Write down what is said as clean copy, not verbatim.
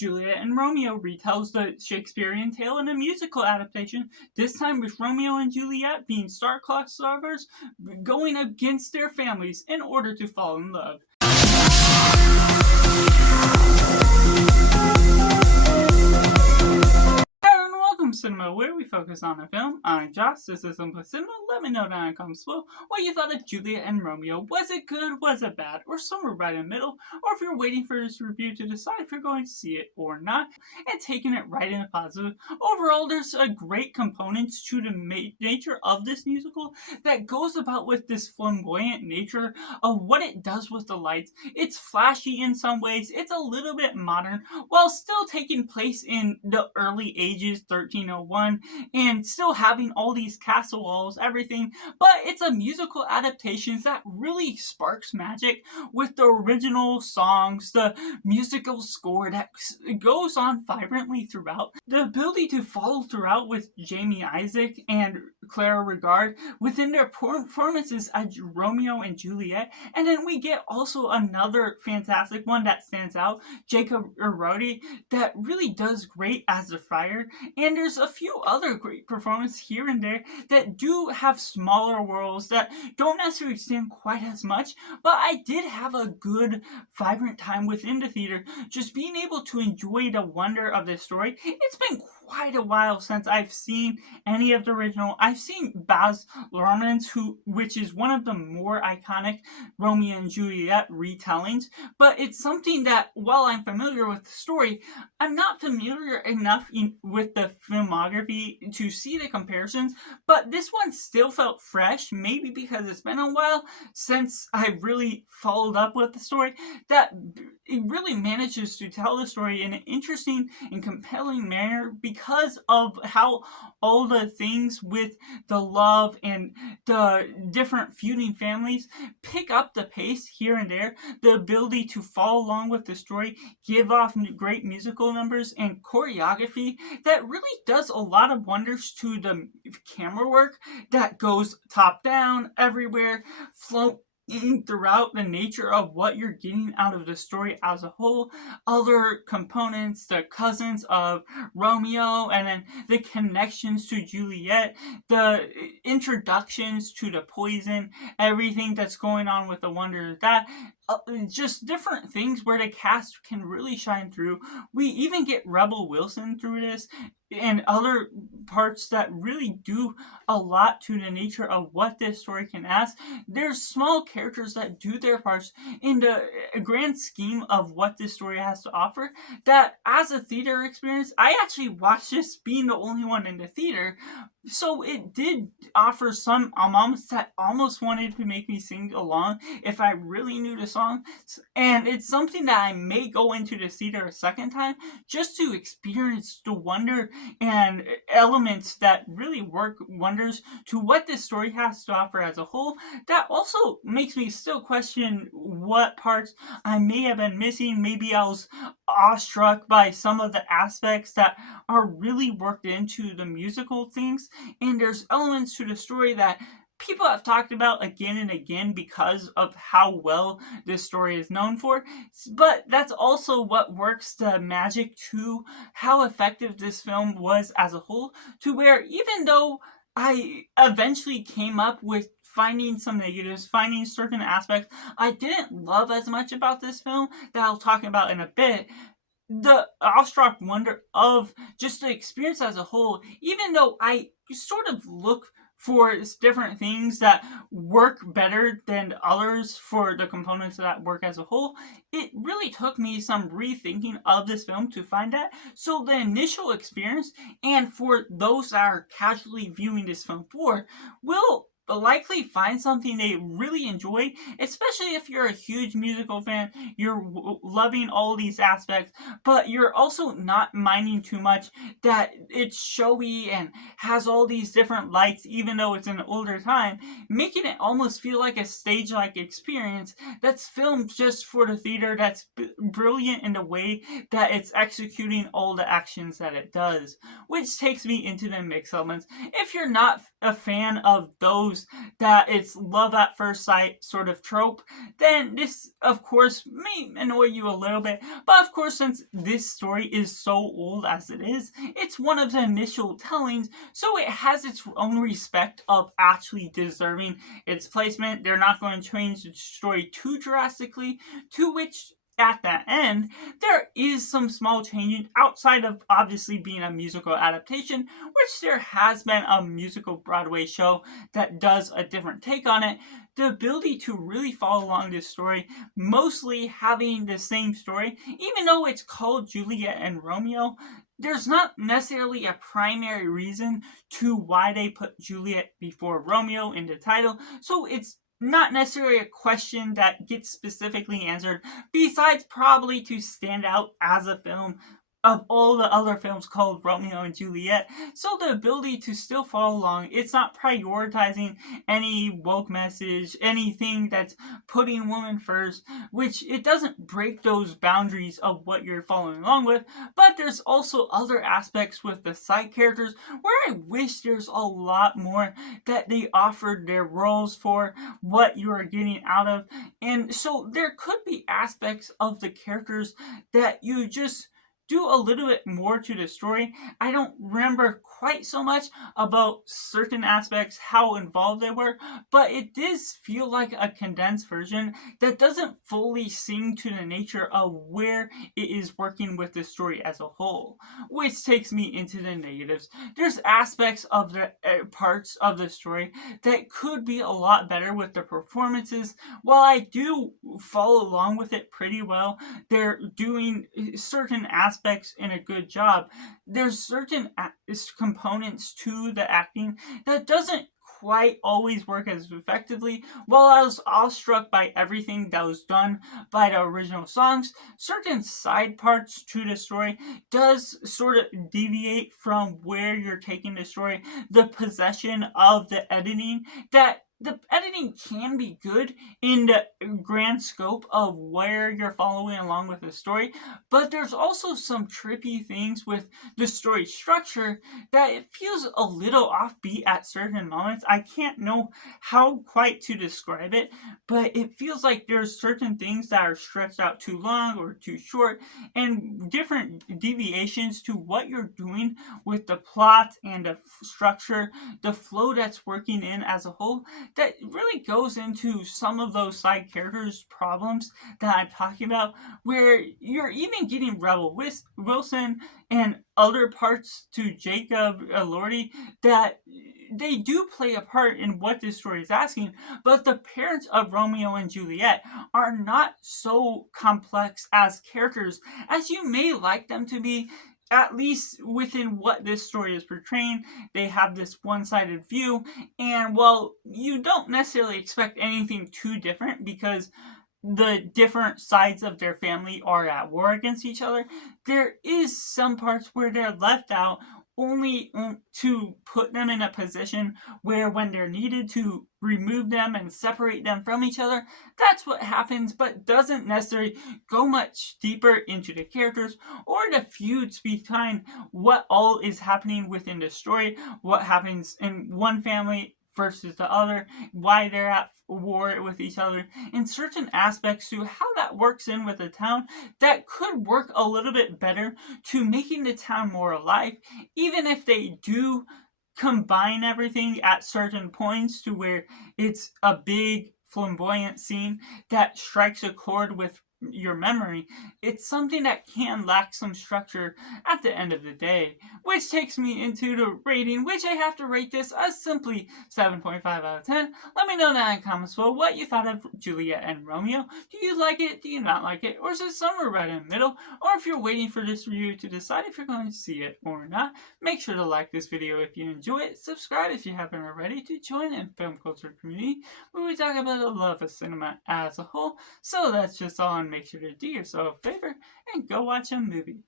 Juliet and Romeo retells the Shakespearean tale in a musical adaptation, this time with Romeo and Juliet being star-crossed lovers going against their families in order to fall in love. Cinema, where we focus on a film. I'm Josh, this is Simple Cinema. Let me know down in the comments below what you thought of Juliet and Romeo. Was it good, was it bad, or somewhere right in the middle? Or if you're waiting for this review to decide if you're going to see it or not, and taking it right in a positive. Overall, there's a great components to the nature of this musical that goes about with this flamboyant nature of what it does with the lights. It's flashy in some ways, it's a little bit modern, while still taking place in the early ages, 1301, and still having all these castle walls, everything, but it's a musical adaptation that really sparks magic with the original songs, the musical score that goes on vibrantly throughout, the ability to follow throughout with Jamie Isaac and Clara Regard within their performances as Romeo and Juliet, and then we get also another fantastic one that stands out, Jacob Elordi, that really does great as the friar, and there's a few other great performances here and there that do have smaller worlds that don't necessarily stand quite as much, but I did have a good, vibrant time within the theater, just being able to enjoy the wonder of this story. It's been quite a while since I've seen any of the original. I've seen Baz Luhrmann's, which is one of the more iconic Romeo and Juliet retellings, but it's something that, while I'm familiar with the story, I'm not familiar enough with the filmography to see the comparisons, but this one still felt fresh, maybe because it's been a while since I really followed up with the story, that it really manages to tell the story in an interesting and compelling manner because of how all the things with the love and the different feuding families pick up the pace here and there, the ability to follow along with the story, give off great musical numbers and choreography that really does a lot of wonders to the camera work that goes top down everywhere, float throughout the nature of what you're getting out of the story as a whole, other components, the cousins of Romeo, and then the connections to Juliet, the introductions to the poison, everything that's going on with the wonder of that, just different things where the cast can really shine through. We even get Rebel Wilson through this, and other parts that really do a lot to the nature of what this story can ask. There's small characters that do their parts in the grand scheme of what this story has to offer, that as a theater experience, I actually watched this being the only one in the theater, so it did offer some moments that almost wanted to make me sing along if I really knew the song, and it's something that I may go into the theater a second time just to experience the wonder and elements that really work wonders to what this story has to offer as a whole. That also makes me still question what parts I may have been missing. Maybe I was awestruck by some of the aspects that are really worked into the musical things, and there's elements to the story that people have talked about again and again because of how well this story is known for, but that's also what works the magic to how effective this film was as a whole, to where even though I eventually came up with finding some negatives, finding certain aspects I didn't love as much about this film that I'll talk about in a bit, the awestruck wonder of just the experience as a whole, even though I sort of look for different things that work better than others for the components that work as a whole, it really took me some rethinking of this film to find that. So the initial experience, and for those that are casually viewing this film will likely find something they really enjoy, especially if you're a huge musical fan, you're loving all these aspects, but you're also not minding too much that it's showy and has all these different lights, even though it's an older time, making it almost feel like a stage-like experience that's filmed just for the theater, that's brilliant in the way that it's executing all the actions that it does. Which takes me into the mix elements. If you're not a fan of those tropes, that it's love at first sight sort of trope, then this, of course, may annoy you a little bit. But of course, since this story is so old as it is, it's one of the initial tellings, so it has its own respect of actually deserving its placement. They're not going to change the story too drastically, to which at the end, there is some small changes outside of obviously being a musical adaptation, which there has been a musical Broadway show that does a different take on it. The ability to really follow along this story, mostly having the same story, even though it's called Juliet and Romeo, there's not necessarily a primary reason to why they put Juliet before Romeo in the title, so it's not necessarily a question that gets specifically answered, besides probably to stand out as a film of all the other films called Romeo and Juliet. So the ability to still follow along, it's not prioritizing any woke message, anything that's putting women first, which it doesn't break those boundaries of what you're following along with. But there's also other aspects with the side characters where I wish there's a lot more that they offered their roles for, what you are getting out of. And so there could be aspects of the characters that you just do a little bit more to the story. I don't remember quite so much about certain aspects, how involved they were, but it does feel like a condensed version that doesn't fully sing to the nature of where it is working with the story as a whole, which takes me into the negatives. There's aspects of the parts of the story that could be a lot better with the performances. While I do follow along with it pretty well, they're doing certain aspects in a good job. There's certain components to the acting that doesn't quite always work as effectively. While I was awestruck by everything that was done by the original songs, certain side parts to the story does sort of deviate from where you're taking the story. The possession of the editing, that the editing can be good in the grand scope of where you're following along with the story, but there's also some trippy things with the story structure that it feels a little offbeat at certain moments. I can't know how quite to describe it, but it feels like there's certain things that are stretched out too long or too short, and different deviations to what you're doing with the plot and the structure, the flow that's working in as a whole, that really goes into some of those side characters' problems that I'm talking about, where you're even getting Rebel Wilson and other parts to Jacob Elordi that they do play a part in what this story is asking, but the parents of Romeo and Juliet are not so complex as characters as you may like them to be, at least within what this story is portraying. They have this one-sided view, and while you don't necessarily expect anything too different because the different sides of their family are at war against each other, there is some parts where they're left out only to put them in a position where when they're needed to remove them and separate them from each other, that's what happens, but doesn't necessarily go much deeper into the characters or the feuds behind what all is happening within the story, what happens in one family versus the other, why they're at war with each other, and certain aspects to how that works in with the town that could work a little bit better to making the town more alive, even if they do combine everything at certain points to where it's a big flamboyant scene that strikes a chord with your memory. It's something that can lack some structure at the end of the day, which takes me into the rating, which I have to rate this as simply 7.5 out of 10. Let me know down in the comments below what you thought of Juliet and Romeo. Do you like it? Do you not like it? Or is it somewhere right in the middle? Or if you're waiting for this review to decide if you're going to see it or not, make sure to like this video if you enjoy it, subscribe if you haven't already to join in film culture community where we talk about the love of cinema as a whole. So that's just all, and make sure to do yourself a favor and go watch a movie.